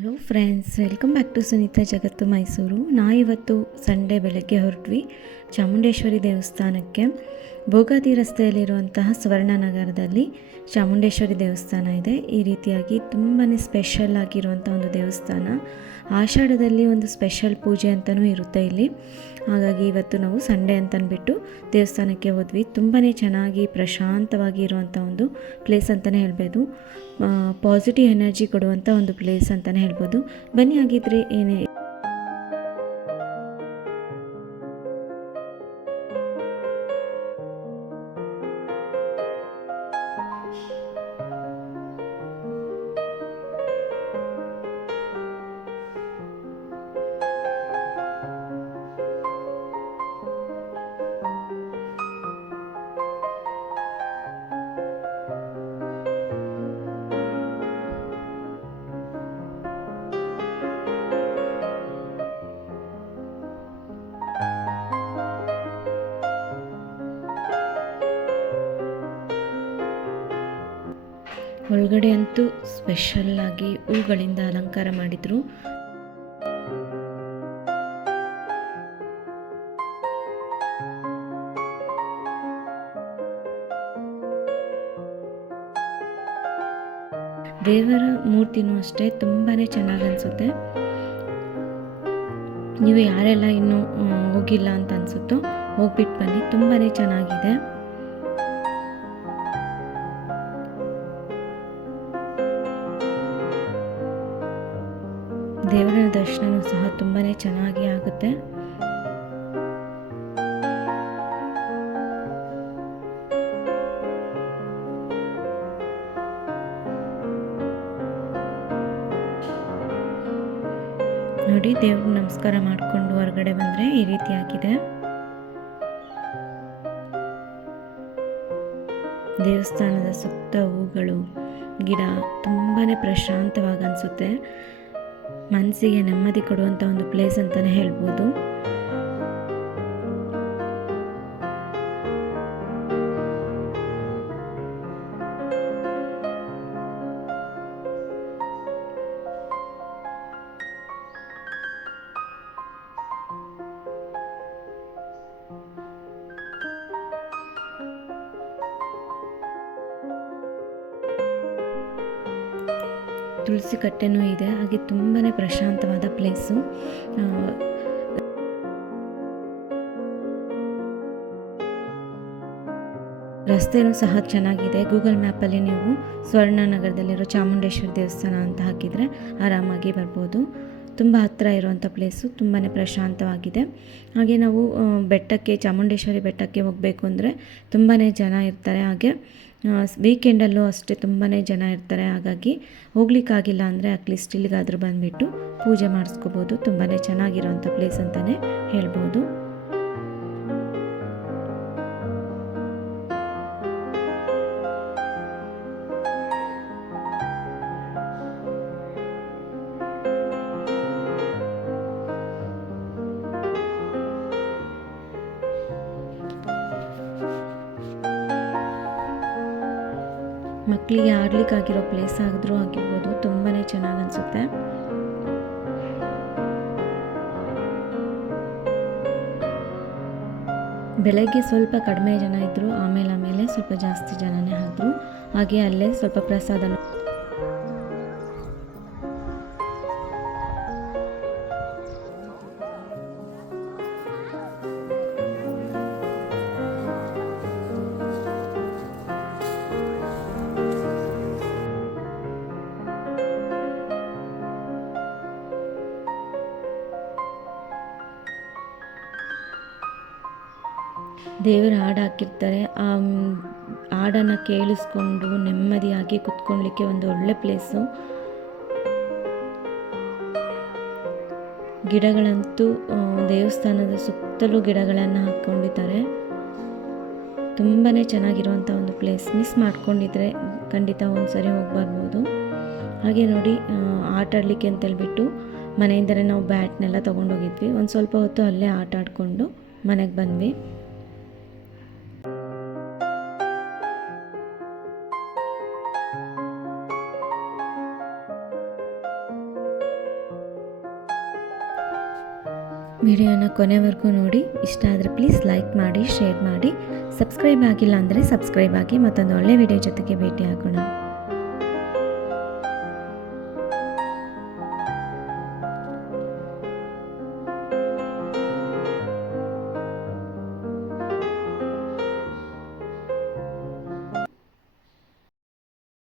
Hello friends welcome back to Sunita ಜಗತ್ತು ಮೈಸೂರು ನಾ ಇವತ್ತು ಸಂಡೇ ಬೆಳಗ್ಗೆ ಹೊರಟ್ವಿ ಚಾಮುಂಡೇಶ್ವರಿ ದೇವಸ್ಥಾನಕ್ಕೆ. ಭೋಗಾದಿ ರಸ್ತೆಯಲ್ಲಿರುವಂತಹ ಸುವರ್ಣನಗರದಲ್ಲಿ ಚಾಮುಂಡೇಶ್ವರಿ ದೇವಸ್ಥಾನ ಇದೆ. ಈ ರೀತಿಯಾಗಿ ತುಂಬಾ ಸ್ಪೆಷಲ್ ಆಗಿರುವಂಥ ಒಂದು ದೇವಸ್ಥಾನ. ಆಷಾಢದಲ್ಲಿ ಒಂದು ಸ್ಪೆಷಲ್ ಪೂಜೆ ಅಂತಲೂ ಇರುತ್ತೆ ಇಲ್ಲಿ. ಹಾಗಾಗಿ ಇವತ್ತು ನಾವು ಸಂಡೇ ಅಂತಂದ್ಬಿಟ್ಟು ದೇವಸ್ಥಾನಕ್ಕೆ ಹೋದ್ವಿ. ತುಂಬಾ ಚೆನ್ನಾಗಿ ಪ್ರಶಾಂತವಾಗಿ ಇರುವಂಥ ಒಂದು ಪ್ಲೇಸ್ ಅಂತಲೇ ಹೇಳ್ಬೋದು. ಪಾಸಿಟಿವ್ ಎನರ್ಜಿ ಕೊಡುವಂಥ ಒಂದು ಪ್ಲೇಸ್ ಅಂತಲೇ ಹೇಳ್ಬೋದು. ಬನ್ನಿ ಹಾಗಿದ್ರೆ ಏನೇ ಒಳಗಡೆ ಅಂತೂ ಸ್ಪೆಷಲ್ಲಾಗಿ ಹೂಗಳಿಂದ ಅಲಂಕಾರ ಮಾಡಿದರು. ದೇವರ ಮೂರ್ತಿನೂ ಅಷ್ಟೇ ತುಂಬಾ ಚೆನ್ನಾಗಿ ಅನಿಸುತ್ತೆ. ನೀವು ಯಾರೆಲ್ಲ ಇನ್ನೂ ಹೋಗಿಲ್ಲ ಅಂತ ಅನಿಸುತ್ತೋ ಹೋಗ್ಬಿಟ್ಟು ಬನ್ನಿ ತುಂಬಾ ಚೆನ್ನಾಗಿದೆ. ದೇವರ ದರ್ಶನವೂ ಸಹ ತುಂಬಾ ಚೆನ್ನಾಗಿ ಆಗುತ್ತೆ. ನೋಡಿ ದೇವ್ರಿಗೆ ನಮಸ್ಕಾರ ಮಾಡಿಕೊಂಡು ಹೊರಗಡೆ ಬಂದರೆ ಈ ರೀತಿಯಾಗಿದೆ ದೇವಸ್ಥಾನದ ಸುತ್ತ ಹೂಗಳು, ಗಿಡ ತುಂಬಾ ಪ್ರಶಾಂತವಾಗಿ ಅನಿಸುತ್ತೆ. ಮನಸ್ಸಿಗೆ ನೆಮ್ಮದಿ ಕೊಡುವಂಥ ಒಂದು ಪ್ಲೇಸ್ ಅಂತಲೇ ಹೇಳ್ಬೋದು. ತುಳಸಿ ಕಟ್ಟೆನೂ ಇದೆ, ಹಾಗೆ ತುಂಬಾ ಪ್ರಶಾಂತವಾದ ಪ್ಲೇಸು. ರಸ್ತೆಯೂ ಸಹ ಚೆನ್ನಾಗಿದೆ. ಗೂಗಲ್ ಮ್ಯಾಪಲ್ಲಿ ನೀವು ಸ್ವರ್ಣನಗರದಲ್ಲಿರೋ ಚಾಮುಂಡೇಶ್ವರಿ ದೇವಸ್ಥಾನ ಅಂತ ಹಾಕಿದರೆ ಆರಾಮಾಗಿ ಬರ್ಬೋದು. ತುಂಬ ಹತ್ತಿರ ಇರುವಂಥ ಪ್ಲೇಸು ತುಂಬಾ ಪ್ರಶಾಂತವಾಗಿದೆ. ಹಾಗೆ ನಾವು ಬೆಟ್ಟಕ್ಕೆ, ಚಾಮುಂಡೇಶ್ವರಿ ಬೆಟ್ಟಕ್ಕೆ ಹೋಗಬೇಕು ಅಂದರೆ ತುಂಬಾ ಜನ ಇರ್ತಾರೆ. ಹಾಗೆ ವೀಕೆಂಡಲ್ಲೂ ಅಷ್ಟೇ ತುಂಬಾ ಜನ ಇರ್ತಾರೆ. ಹಾಗಾಗಿ ಹೋಗ್ಲಿಕ್ಕಾಗಿಲ್ಲ ಅಂದರೆ ಅಟ್ಲೀಸ್ಟ್ ಇಲ್ಲಿಗಾದರೂ ಬಂದುಬಿಟ್ಟು ಪೂಜೆ ಮಾಡಿಸ್ಕೋಬೋದು. ತುಂಬಾ ಚೆನ್ನಾಗಿರೋಂಥ ಪ್ಲೇಸ್ ಅಂತಲೇ ಹೇಳ್ಬೋದು. ಮಕ್ಕಳಿಗೆ ಆಡ್ಲಿಕ್ಕಾಗಿರೋ ಪ್ಲೇಸ್ ಆಗಿದ್ರೂ ಆಗಿರ್ಬೋದು ತುಂಬಾ ಚೆನ್ನಾಗಿ ಅನಿಸುತ್ತೆ. ಬೆಳಗ್ಗೆ ಸ್ವಲ್ಪ ಕಡಿಮೆ ಜನ ಇದ್ದರು ಆಮೇಲೆ ಆಮೇಲೆ ಸ್ವಲ್ಪ ಜಾಸ್ತಿ ಜನನೇ ಆದರು. ಹಾಗೆ ಅಲ್ಲೇ ಸ್ವಲ್ಪ ಪ್ರಸಾದ ದೇವರ ಹಾಡು ಹಾಕಿರ್ತಾರೆ ಆ ಹಾಡನ್ನು ಕೇಳಿಸ್ಕೊಂಡು ನೆಮ್ಮದಿಯಾಗಿ ಕುತ್ಕೊಳ್ಳಿಕ್ಕೆ ಒಂದು ಒಳ್ಳೆ ಪ್ಲೇಸು ಗಿಡಗಳಂತೂ ದೇವಸ್ಥಾನದ ಸುತ್ತಲೂ ಗಿಡಗಳನ್ನು ಹಾಕ್ಕೊಂಡಿದ್ದಾರೆ. ತುಂಬಾ ಚೆನ್ನಾಗಿರುವಂಥ ಒಂದು ಪ್ಲೇಸ್ ಮಿಸ್ ಮಾಡ್ಕೊಂಡಿದ್ರೆ ಖಂಡಿತ ಒಂದು ಸರಿ ಹೋಗಿ ಬರ್ಬೋದು. ಹಾಗೆ ನೋಡಿ ಆಟಾಡಲಿಕ್ಕೆ ಅಂತೇಳ್ಬಿಟ್ಟು ಮನೆಯಿಂದಲೇ ನಾವು ಬ್ಯಾಟ್ನೆಲ್ಲ ತೊಗೊಂಡೋಗಿದ್ವಿ. ಒಂದು ಸ್ವಲ್ಪ ಹೊತ್ತು ಅಲ್ಲೇ ಆಟ ಆಡಿಕೊಂಡು ಮನೆಗೆ ಬಂದ್ವಿ. ವಿಡಿಯೋನ ಕೊನೆವರೆಗೂ ನೋಡಿ. ಇಷ್ಟ ಆದರೆ ಪ್ಲೀಸ್ ಲೈಕ್ ಮಾಡಿ ಶೇರ್ ಮಾಡಿ. ಸಬ್ಸ್ಕ್ರೈಬ್ ಆಗಿಲ್ಲ ಅಂದರೆ ಸಬ್ಸ್ಕ್ರೈಬ್ ಆಗಿ ಮತ್ತೊಂದು ಒಳ್ಳೆ ವಿಡಿಯೋ ಜೊತೆಗೆ ಭೇಟಿ ಆಗೋಣ